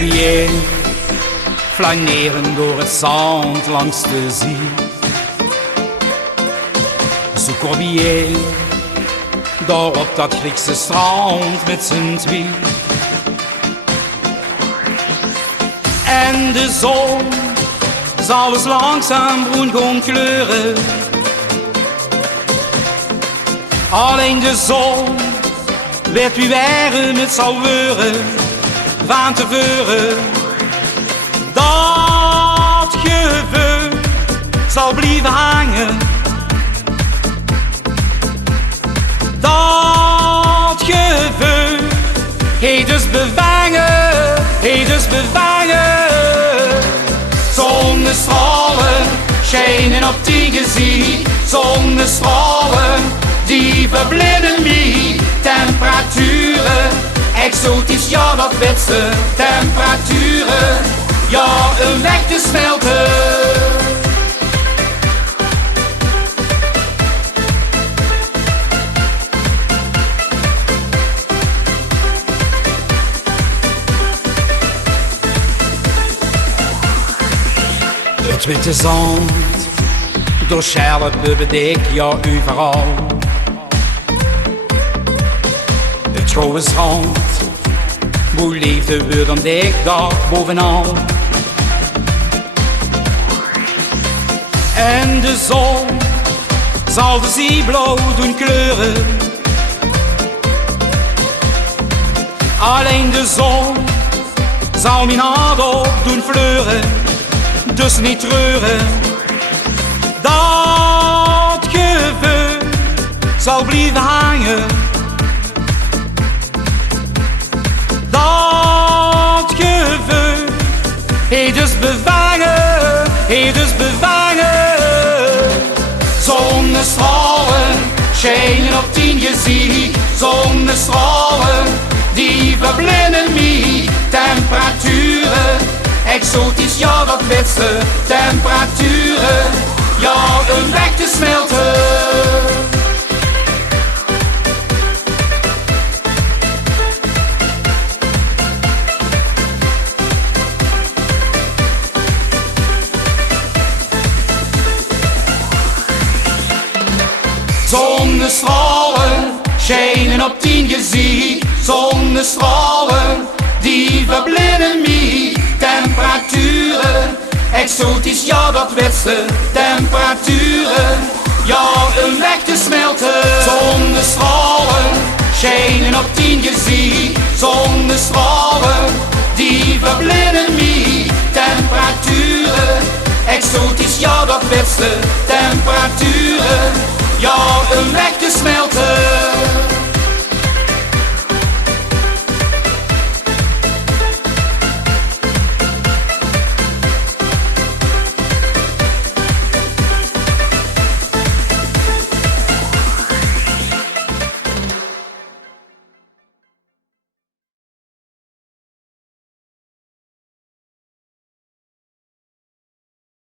Corbière, flaneren door het zand langs de zee. Zo Corbière, daar op dat Griekse strand met z'n twee. En de zon zal eens langzaam groen gaan kleuren. Alleen de zon werd wie waren met zou weuren van tevoren. Dat gevoel zal blijven hangen. Dat gevoel, hij dus bevangen, hij dus bevangen. Zonnestralen schijnen op die gezicht, zonnestralen die verblinden mij. Temperaturen, exotisch, ja dat weet ze. Temperaturen, ja een weg te smelten. Het witte zand, door scherpen bedekt, ja overal. Het gouden strand, hoe leefde we dan dik daar bovenal. En de zon zal de zee blauw doen kleuren. Alleen de zon zal mijn hart op doen fleuren. Dus niet treuren, dat gevoel zal blijven hangen. Dat gevoel, hij dus bevangen, hij dus bevangen. Zonnestralen schijnen op tien gezicht, zonnestralen die verblinden mij. Temperaturen, exotisch, ja dat weet ze. Temperaturen, ja een weg te smelten. Zonnestralen schijnen op tien gezicht, zonnestralen die verblinden mij. Temperaturen, exotisch, ja dat weet ze. Temperaturen, ja een weg te smelten. Zonnestralen schijnen op tien gezicht, zonnestralen die verblinden mij. Temperaturen, exotisch, ja dat weet ze. Temperaturen, ja een weg te smelten.